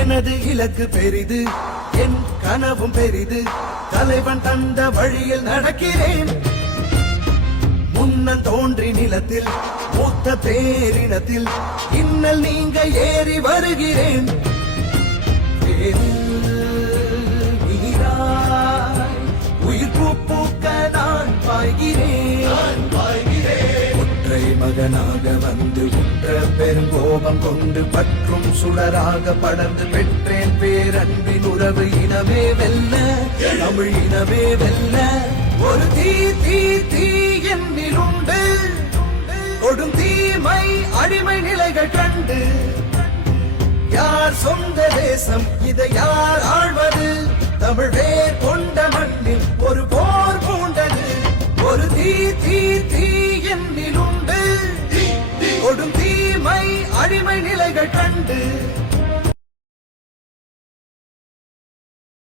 எனது இலக்கு பெரிது, என் கனவும் பெரிது, தலைவன் தந்த வழியில் நடக்கிறேன். முன்னன் தோன்றி நிலத்தில் மூத்த பேரினத்தில் இன்னல் நீங்க ஏறி வருகிறேன். உயிர் பூக்க நான் பாய்கிறேன். ஒற்றை மகனாக வந்து உற்ற பெருங்கோபம் கொண்டு பற்றும் சுடராக படர்ந்து பெற்றேன் பேரன்பின் உறவு. இனமே வெல்ல, தமிழ் இனமே வெல்ல, ஒரு தீ தீ தீ என்னில் உண்டு. கொடும் தீமை அடிமை நிலைகள் கண்டு யார் சொந்த தேசம், இதை யார் ஆழ்வது? தமிழ் வேர் கொண்ட மண்ணில் ஒரு போர் பூண்டது. ஒரு தீ தீ தீ என்னில் உண்டு. கொடும் தீமை அடிமை நிலைகள் கண்டு